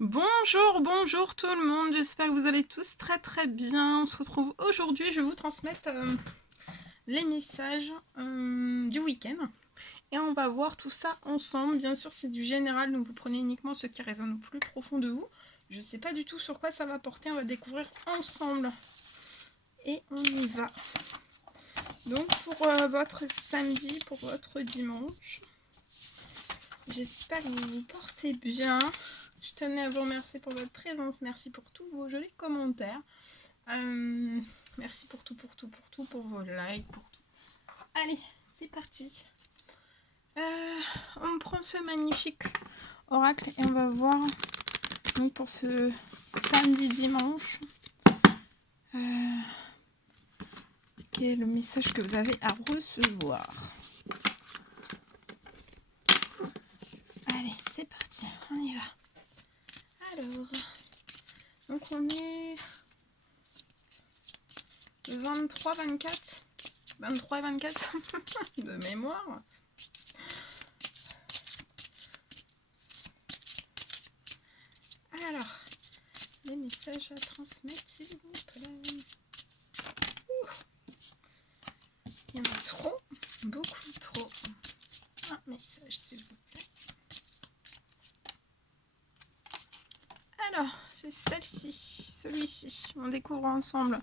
Bonjour, bonjour tout le monde, j'espère que vous allez tous très bien. On se retrouve aujourd'hui, je vais vous transmettre les messages du week-end. Et on va voir tout ça ensemble. Bien sûr, c'est du général, donc vous prenez uniquement ce qui résonne au plus profond de vous. Je ne sais pas du tout sur quoi ça va porter, on va découvrir ensemble. Et on y va. Donc pour votre samedi, pour votre dimanche, j'espère que vous vous portez bien. Je tenais à vous remercier pour votre présence. Merci pour tous vos jolis commentaires. Merci pour tout, pour vos likes, pour tout. Allez, c'est parti. On prend ce magnifique oracle et on va voir donc pour ce samedi dimanche quel est le message que vous avez à recevoir. Allez, c'est parti, on y va. Alors, donc on est 23, 24 et 24 de mémoire. Alors, les messages à transmettre, s'il vous plaît. Il y en a trop, beaucoup trop. Un message, s'il vous plaît. Alors, c'est celle-ci, celui-ci, on découvre ensemble.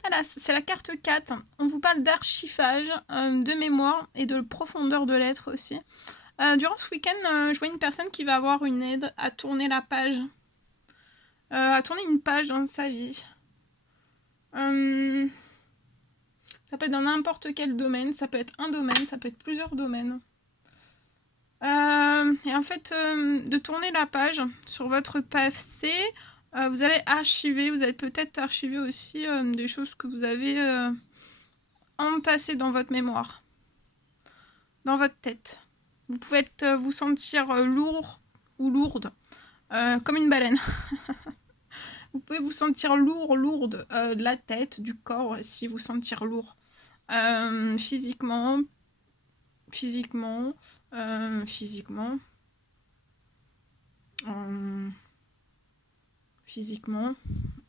Voilà, c'est la carte 4. On vous parle d'archivage, de mémoire et de profondeur de l'être aussi. Durant ce week-end, je vois une personne qui va avoir une aide à tourner la page. À tourner une page dans sa vie. Ça peut être dans n'importe quel domaine, ça peut être un domaine, ça peut être plusieurs domaines. Et en fait, de tourner la page sur votre passé, vous allez archiver, vous allez peut-être archiver aussi des choses que vous avez entassées dans votre mémoire, dans votre tête. Vous pouvez vous sentir lourd ou lourde, comme une baleine. Vous pouvez vous sentir lourde de la tête, du corps aussi, vous sentir lourd. Physiquement,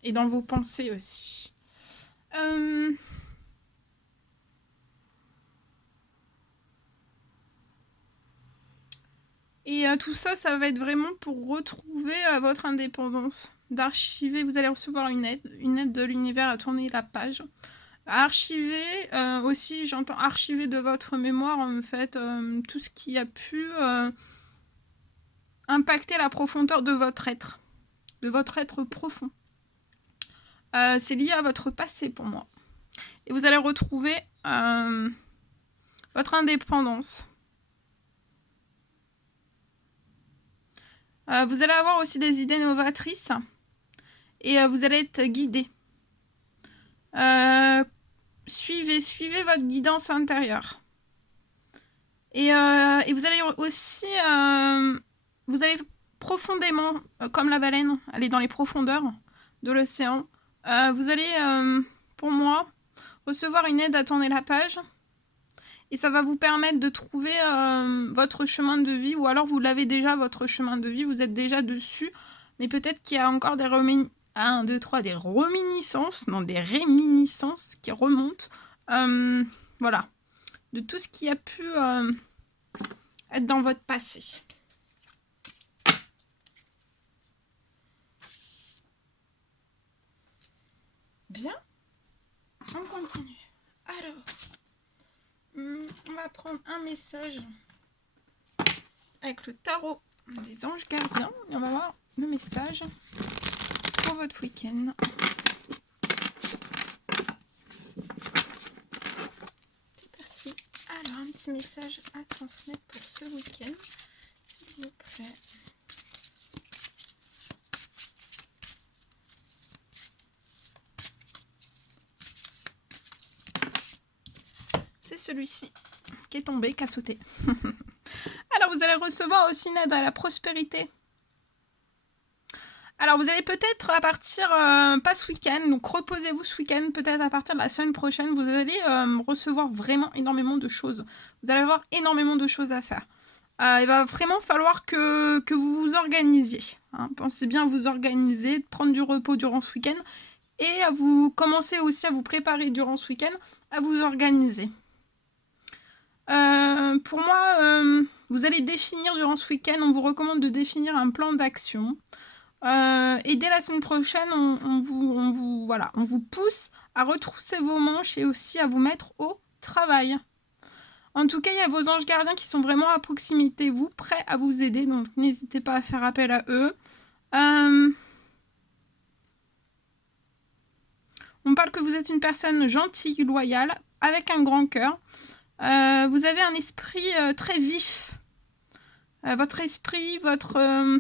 et dans vos pensées aussi. Et tout ça, ça va être vraiment pour retrouver votre indépendance. D'archiver, vous allez recevoir une aide de l'univers à tourner la page. Archiver, aussi j'entends archiver de votre mémoire en fait tout ce qui a pu impacter la profondeur de votre être profond. C'est lié à votre passé pour moi. Et vous allez retrouver votre indépendance. Vous allez avoir aussi des idées novatrices et vous allez être guidé. Suivez votre guidance intérieure. Et vous allez aussi, vous allez profondément, comme la baleine, aller dans les profondeurs de l'océan. Vous allez, pour moi, recevoir une aide à tourner la page. Et ça va vous permettre de trouver votre chemin de vie, ou alors vous l'avez déjà, votre chemin de vie, vous êtes déjà dessus, mais peut-être qu'il y a encore des des réminiscences qui remontent, voilà, de tout ce qui a pu être dans votre passé. Bien, on continue. Alors, on va prendre un message avec le tarot des anges gardiens et on va voir le message pour votre week-end. C'est parti. Alors, un petit message à transmettre pour ce week-end, s'il vous plaît. C'est celui-ci qui est tombé, qui a sauté. Alors, vous allez recevoir aussi une aide à la prospérité. Alors, vous allez peut-être à partir, pas ce week-end, donc reposez-vous ce week-end, peut-être à partir de la semaine prochaine, vous allez recevoir vraiment énormément de choses. Vous allez avoir énormément de choses à faire. il va vraiment falloir que vous vous organisiez. Hein. Pensez bien à vous organiser, de prendre du repos durant ce week-end et à vous commencer aussi à vous préparer durant ce week-end, à vous organiser. Pour moi, vous allez définir durant ce week-end, on vous recommande de définir un plan d'action. Et dès la semaine prochaine, on vous pousse à retrousser vos manches et aussi à vous mettre au travail. En tout cas, il y a vos anges gardiens qui sont vraiment à proximité, vous, prêts à vous aider, donc n'hésitez pas à faire appel à eux. On parle que vous êtes une personne gentille, loyale, avec un grand cœur. Vous avez un esprit très vif. Votre esprit, votre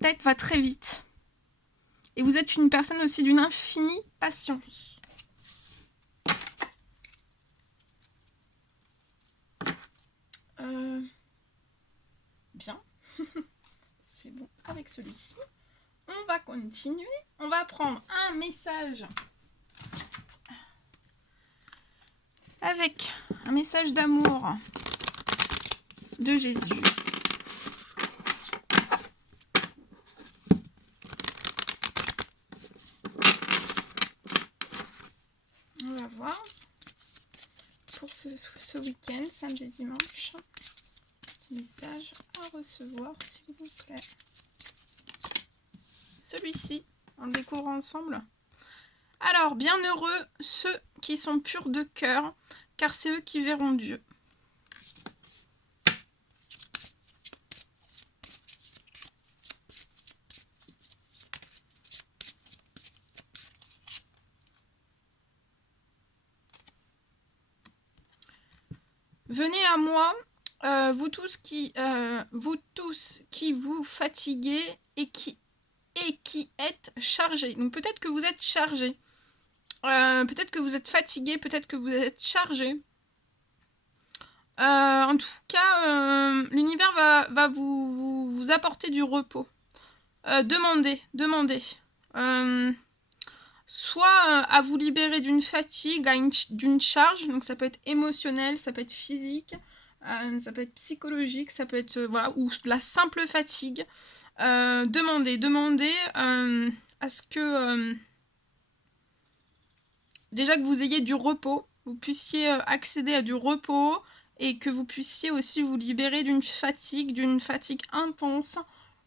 tête va très vite. Et vous êtes une personne aussi d'une infinie patience. Bien. C'est bon avec celui-ci. On va continuer. On va prendre un message avec un message d'amour de Jésus. On va voir pour ce week-end, samedi, dimanche. Petit message à recevoir, s'il vous plaît. Celui-ci, on le découvre ensemble. Alors, bienheureux ceux qui sont purs de cœur, car c'est eux qui verront Dieu. Venez à moi, vous tous qui vous fatiguez et qui êtes chargés. Donc peut-être que vous êtes chargés. Peut-être que vous êtes fatigué, peut-être que vous êtes chargé. En tout cas, l'univers va vous apporter du repos. Demandez. Soit à vous libérer d'une fatigue, d'une charge, donc ça peut être émotionnel, ça peut être physique, ça peut être psychologique, ça peut être ou de la simple fatigue. Demandez à ce que déjà que vous ayez du repos, vous puissiez accéder à du repos et que vous puissiez aussi vous libérer d'une fatigue intense,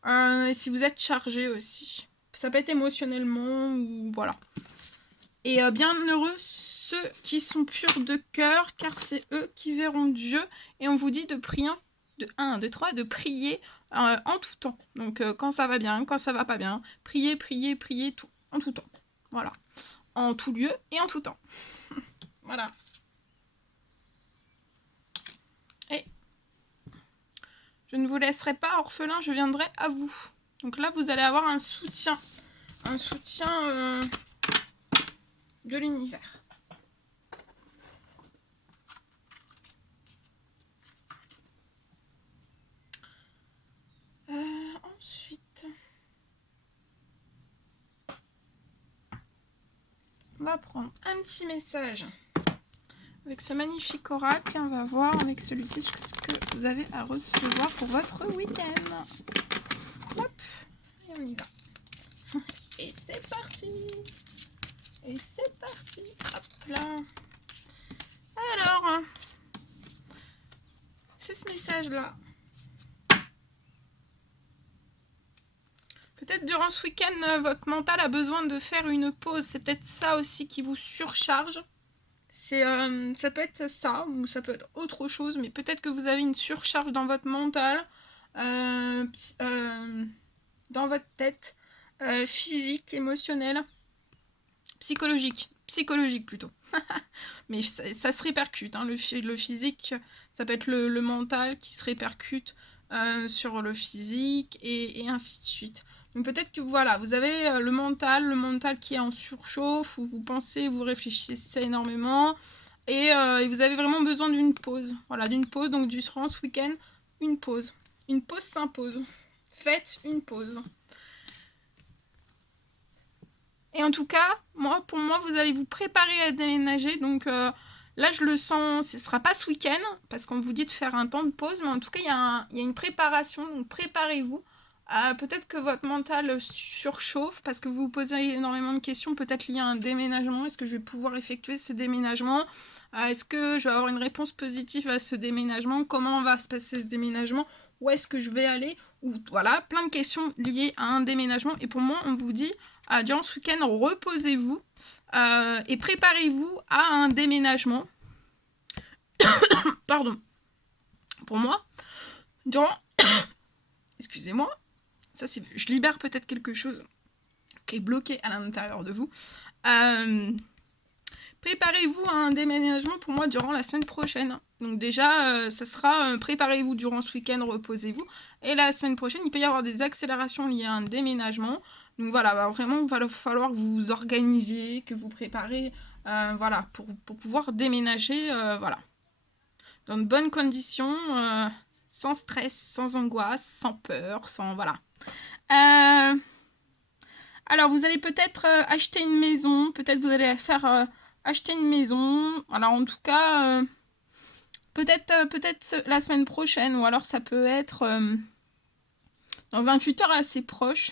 et si vous êtes chargé aussi. Ça peut être émotionnellement, ou voilà. Et bienheureux ceux qui sont purs de cœur, car c'est eux qui verront Dieu. Et on vous dit de prier, de prier en tout temps. Donc quand ça va bien, quand ça va pas bien, priez, tout, en tout temps. Voilà. En tout lieu et en tout temps. Voilà. Et je ne vous laisserai pas orphelin, je viendrai à vous. Donc là, vous allez avoir un soutien de l'univers. Ensuite, on va prendre un petit message avec ce magnifique oracle et on va voir avec celui-ci ce que vous avez à recevoir pour votre week-end. Hop, et on y va. Et c'est parti. Hop là. Alors, c'est ce message-là. Peut-être durant ce week-end, votre mental a besoin de faire une pause. C'est peut-être ça aussi qui vous surcharge. Ça peut être ça, ou ça peut être autre chose, mais peut-être que vous avez une surcharge dans votre mental, dans votre tête, physique, émotionnelle, psychologique plutôt. Mais ça se répercute, hein, le physique, ça peut être le mental qui se répercute sur le physique et ainsi de suite. Donc peut-être que voilà, vous avez le mental qui est en surchauffe, où vous pensez, vous réfléchissez énormément, et vous avez vraiment besoin d'une pause. Voilà, d'une pause, donc durant ce week-end, une pause. Une pause s'impose. Faites une pause. Et en tout cas, pour moi, vous allez vous préparer à déménager, donc Là, je le sens, ce ne sera pas ce week-end, parce qu'on vous dit de faire un temps de pause, mais en tout cas, il y a une préparation, donc préparez-vous. Peut-être que votre mental surchauffe, parce que vous vous posez énormément de questions, peut-être liées à un déménagement. Est-ce que je vais pouvoir effectuer ce déménagement? Est-ce que je vais avoir une réponse positive à ce déménagement? Comment va se passer ce déménagement? Où est-ce que je vais aller? Ou voilà, plein de questions liées à un déménagement. Et pour moi, on vous dit, durant ce week-end, reposez-vous et préparez-vous à un déménagement. Pardon. Pour moi, durant... Excusez-moi. Ça, c'est... Je libère peut-être quelque chose qui est bloqué à l'intérieur de vous. Préparez-vous à un déménagement pour moi durant la semaine prochaine. Donc déjà, ça sera préparez-vous durant ce week-end, reposez-vous. Et la semaine prochaine, il peut y avoir des accélérations liées à un déménagement. Donc voilà, vraiment, il va falloir que vous vous organisiez, que vous préparez, voilà, pour pouvoir déménager, voilà. Dans de bonnes conditions, sans stress, sans angoisse, sans peur, sans... voilà. Alors, vous allez peut-être acheter une maison, peut-être vous allez faire... acheter une maison, alors en tout cas, peut-être la semaine prochaine, ou alors ça peut être dans un futur assez proche.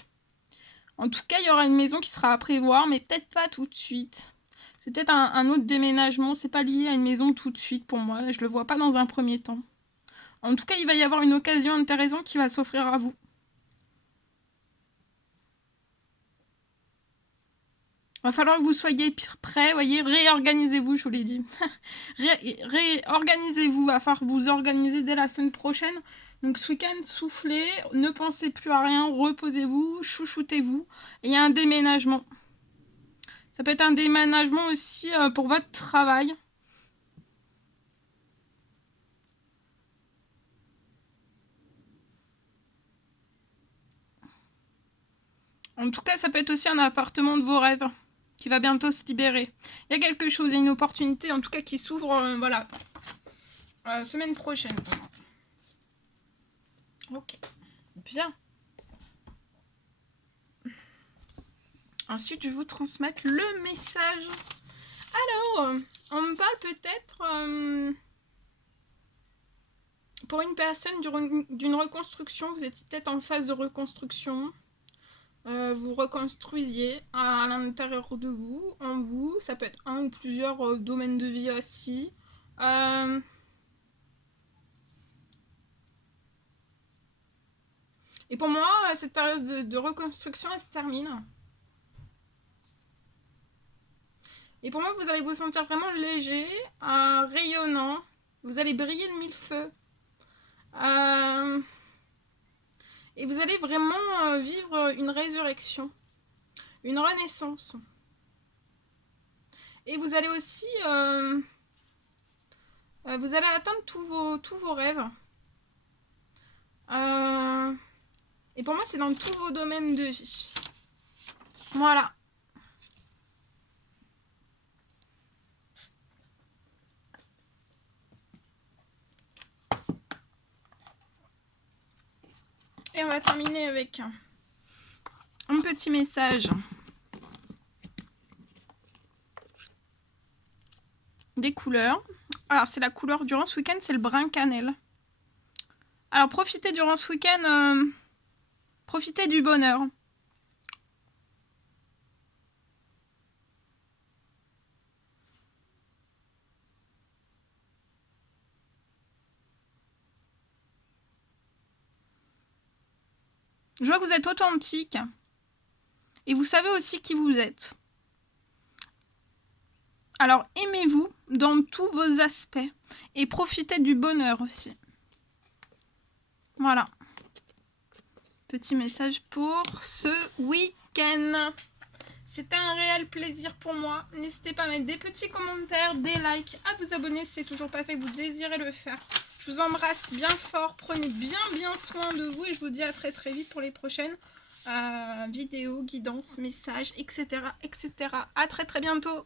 En tout cas, il y aura une maison qui sera à prévoir, mais peut-être pas tout de suite. C'est peut-être un autre déménagement, c'est pas lié à une maison tout de suite pour moi, je le vois pas dans un premier temps. En tout cas, il va y avoir une occasion intéressante qui va s'offrir à vous. Il va falloir que vous soyez prêts, voyez, réorganisez-vous, je vous l'ai dit. Réorganisez-vous, il va falloir vous organiser dès la semaine prochaine. Donc ce week-end, soufflez, ne pensez plus à rien, reposez-vous, chouchoutez-vous. Et il y a un déménagement. Ça peut être un déménagement aussi pour votre travail. En tout cas, ça peut être aussi un appartement de vos rêves qui va bientôt se libérer. Il y a quelque chose, il y a une opportunité en tout cas qui s'ouvre, voilà, semaine prochaine. Ok, bien. Ensuite, je vais vous transmettre le message. Alors, on me parle peut-être pour une personne d'une reconstruction. Vous êtes peut-être en phase de reconstruction. Vous reconstruisiez à l'intérieur de vous, en vous. Ça peut être un ou plusieurs domaines de vie aussi. Et pour moi, cette période de reconstruction, elle se termine. Et pour moi, vous allez vous sentir vraiment léger, rayonnant. Vous allez briller de mille feux. Et vous allez vraiment vivre une résurrection, une renaissance. Et vous allez aussi... vous allez atteindre tous vos rêves. Et pour moi, c'est dans tous vos domaines de vie. Voilà. Et on va terminer avec un petit message. Des couleurs. Alors, c'est la couleur durant ce week-end, c'est le brun cannelle. Alors, profitez durant ce week-end, profitez du bonheur. Je vois que vous êtes authentique. Et vous savez aussi qui vous êtes. Alors, aimez-vous dans tous vos aspects. Et profitez du bonheur aussi. Voilà. Petit message pour ce week-end. C'était un réel plaisir pour moi. N'hésitez pas à mettre des petits commentaires, des likes, à vous abonner si c'est toujours pas fait, que vous désirez le faire. Je vous embrasse bien fort. Prenez bien soin de vous. Et je vous dis à très vite pour les prochaines vidéos, guidances, messages, etc. À très bientôt.